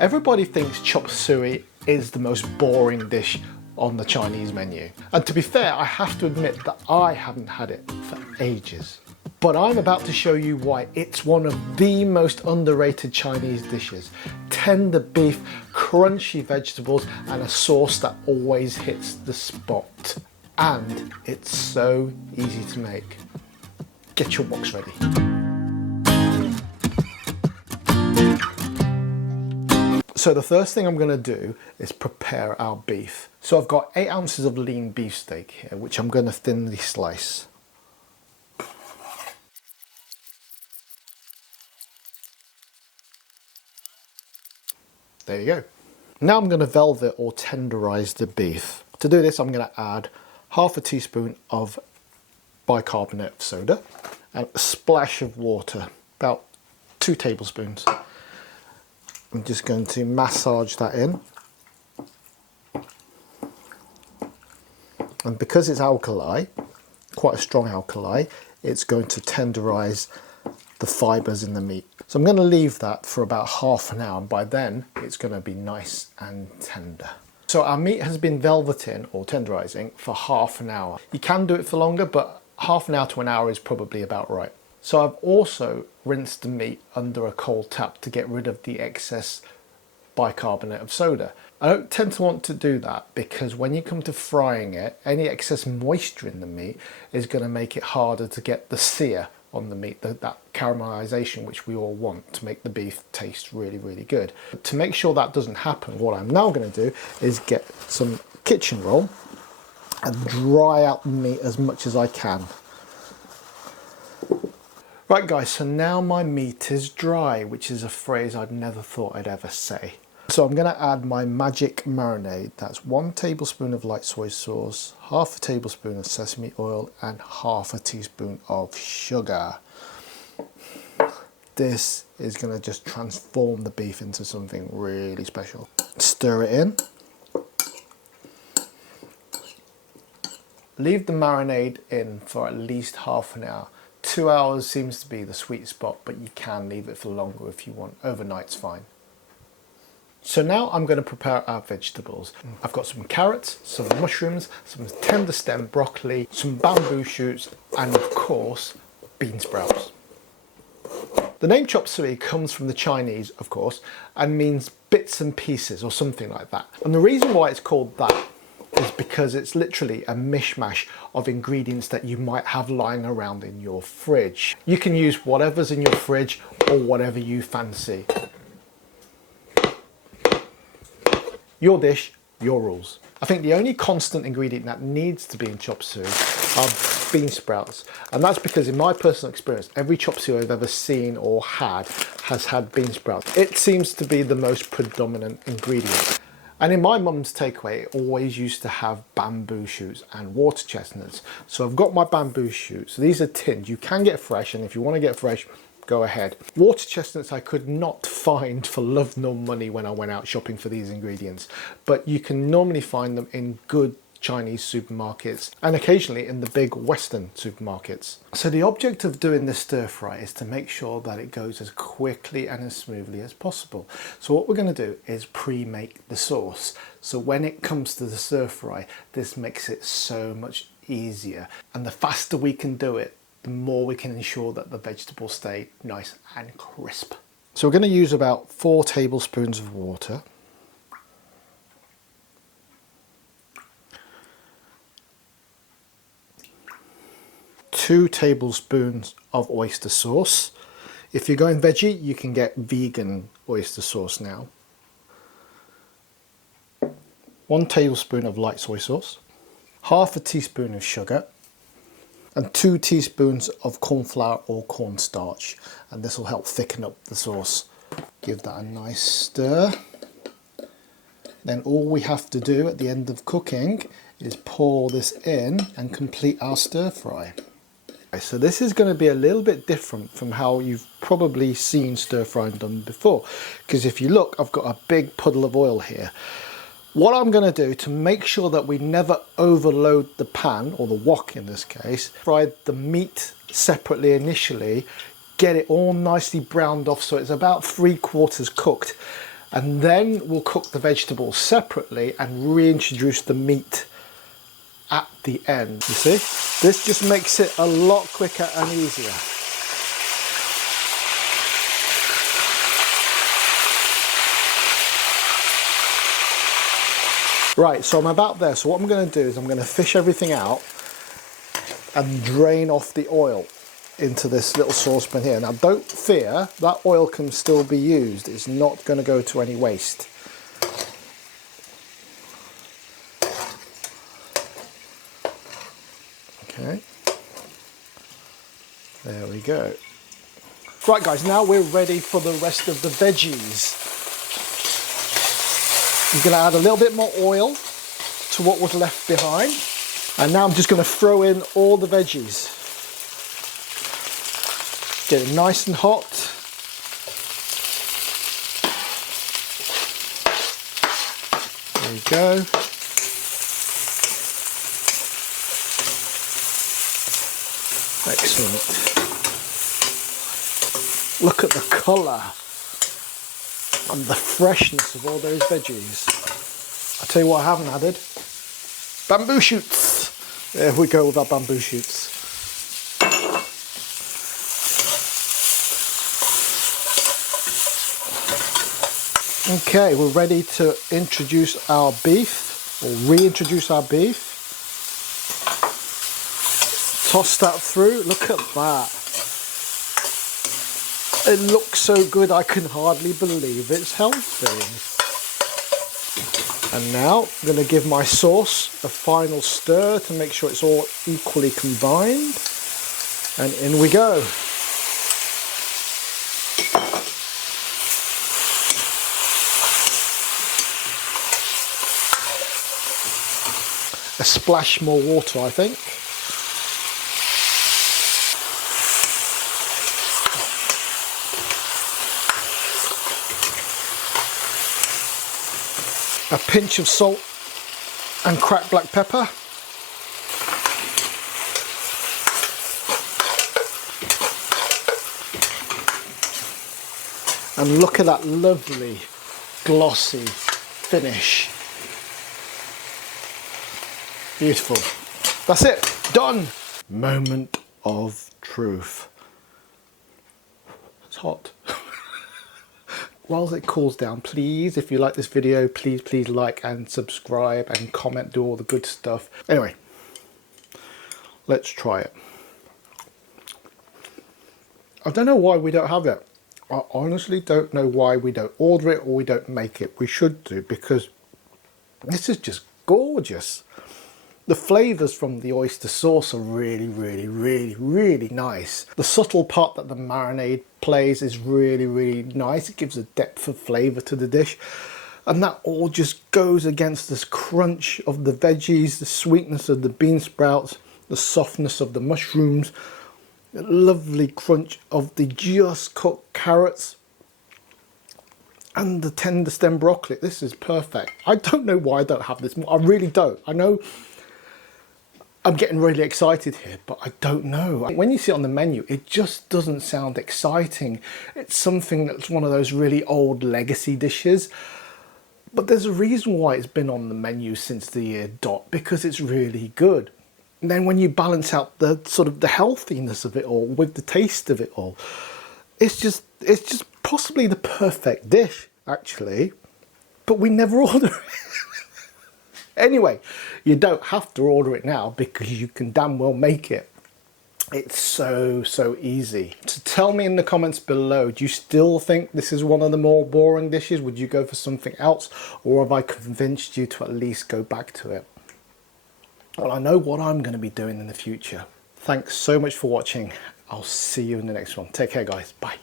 Everybody thinks chop suey is the most boring dish on the Chinese menu. And to be fair, I have to admit that I haven't had it for ages. But I'm about to show you why it's one of the most underrated Chinese dishes. Tender beef, crunchy vegetables, and a sauce that always hits the spot. And it's so easy to make. Get your box ready. So the first thing I'm going to do is prepare our beef. So I've got 8 ounces of lean beef steak here, which I'm going to thinly slice. There you go. Now I'm going to velvet or tenderize the beef. To do this, I'm going to add half a teaspoon of bicarbonate of soda and a splash of water, about 2 tablespoons. I'm just going to massage that in. And because it's alkali, quite a strong alkali, it's going to tenderize the fibers in the meat. So I'm going to leave that for about half an hour, and by then it's going to be nice and tender. So our meat has been velveting or tenderizing for half an hour. You can do it for longer, but half an hour to an hour is probably about right. So I've also rinsed the meat under a cold tap to get rid of the excess bicarbonate of soda. I don't tend to want to do that because when you come to frying it, any excess moisture in the meat is going to make it harder to get the sear on the meat, that caramelization which we all want to make the beef taste really, really good. But to make sure that doesn't happen, what I'm now going to do is get some kitchen roll and dry out the meat as much as I can. Right guys, so now my meat is dry, which is a phrase I'd never thought I'd ever say. So I'm going to add my magic marinade. That's 1 tablespoon of light soy sauce, half a tablespoon of sesame oil, and half a teaspoon of sugar. This is going to just transform the beef into something really special. Stir it in. Leave the marinade in for at least half an hour. 2 hours seems to be the sweet spot, but you can leave it for longer if you want. Overnight's fine. So now I'm going to prepare our vegetables. I've got some carrots, some mushrooms, some tenderstem broccoli, some bamboo shoots, and of course, bean sprouts. The name chop suey comes from the Chinese, of course, and means bits and pieces or something like that. And the reason why it's called that is because it's literally a mishmash of ingredients that you might have lying around in your fridge. You can use whatever's in your fridge or whatever you fancy. Your dish, your rules. I think the only constant ingredient that needs to be in chop suey are bean sprouts. And that's because in my personal experience, every chop suey I've ever seen or had has had bean sprouts. It seems to be the most predominant ingredient. And in my mum's takeaway, it always used to have bamboo shoots and water chestnuts. So I've got my bamboo shoots. These are tinned. You can get fresh, and if you want to get fresh, go ahead. Water chestnuts I could not find for love nor money when I went out shopping for these ingredients, but you can normally find them in good Chinese supermarkets and occasionally in the big Western supermarkets. So the object of doing this stir fry is to make sure that it goes as quickly and as smoothly as possible. So what we're going to do is pre-make the sauce. So when it comes to the stir fry, this makes it so much easier. And the faster we can do it, the more we can ensure that the vegetables stay nice and crisp. So we're going to use about 4 tablespoons of water. Two tablespoons of oyster sauce. If you're going veggie, you can get vegan oyster sauce now. 1 tablespoon of light soy sauce, half a teaspoon of sugar, and 2 teaspoons of corn flour or cornstarch, and this will help thicken up the sauce. Give that a nice stir. Then all we have to do at the end of cooking is pour this in and complete our stir fry. So this is going to be a little bit different from how you've probably seen stir frying done before, because if you look, I've got a big puddle of oil here. What I'm going to do to make sure that we never overload the pan, or the wok in this case, fry the meat separately initially, get it all nicely browned off so it's about 3/4 cooked, And then we'll cook the vegetables separately and reintroduce the meat at the end. You see? This just makes it a lot quicker and easier. Right, so I'm about there. So what I'm going to do is I'm going to fish everything out and drain off the oil into this little saucepan here. Now don't fear, that oil can still be used. It's not going to go to any waste. Okay, there we go. Right guys, now we're ready for the rest of the veggies. I'm going to add a little bit more oil to what was left behind. And now I'm just going to throw in all the veggies. Get it nice and hot. There we go. Excellent. Look at the colour and the freshness of all those veggies. I'll tell you what I haven't added. Bamboo shoots. There we go with our bamboo shoots. Okay, we're ready to introduce our beef, or reintroduce our beef. Toss that through. Look at that. It looks so good I can hardly believe it's healthy. And now I'm going to give my sauce a final stir to make sure it's all equally combined. And in we go. A splash more water, I think. A pinch of salt and cracked black pepper. And look at that lovely glossy finish. Beautiful. That's it, done. Moment of truth. It's hot. Whilst it cools down, please, if you like this video, please like and subscribe and comment, do all the good stuff. Anyway, let's try it. I don't know why we don't have it. I honestly don't know why we don't order it or we don't make it. We should do, because this is just gorgeous. The flavours from the oyster sauce are really nice. The subtle part that the marinade plays is really nice. It gives a depth of flavour to the dish. And that all just goes against this crunch of the veggies, the sweetness of the bean sprouts, the softness of the mushrooms, the lovely crunch of the just cooked carrots, and the tender stem broccoli. This is perfect. I don't know why I don't have this more. I really don't. I know I'm getting really excited here, but I don't know. When you see it on the menu, it just doesn't sound exciting. It's something that's one of those really old legacy dishes. But there's a reason why it's been on the menu since the year dot, because it's really good. And then when you balance out the sort of the healthiness of it all with the taste of it all, it's just possibly the perfect dish, actually. But we never order it. Anyway, you don't have to order it now because you can damn well make it. It's so easy. So tell me in the comments below, do you still think this is one of the more boring dishes? Would you go for something else? Or have I convinced you to at least go back to it? Well, I know what I'm going to be doing in the future. Thanks so much for watching. I'll see you in the next one. Take care, guys. Bye.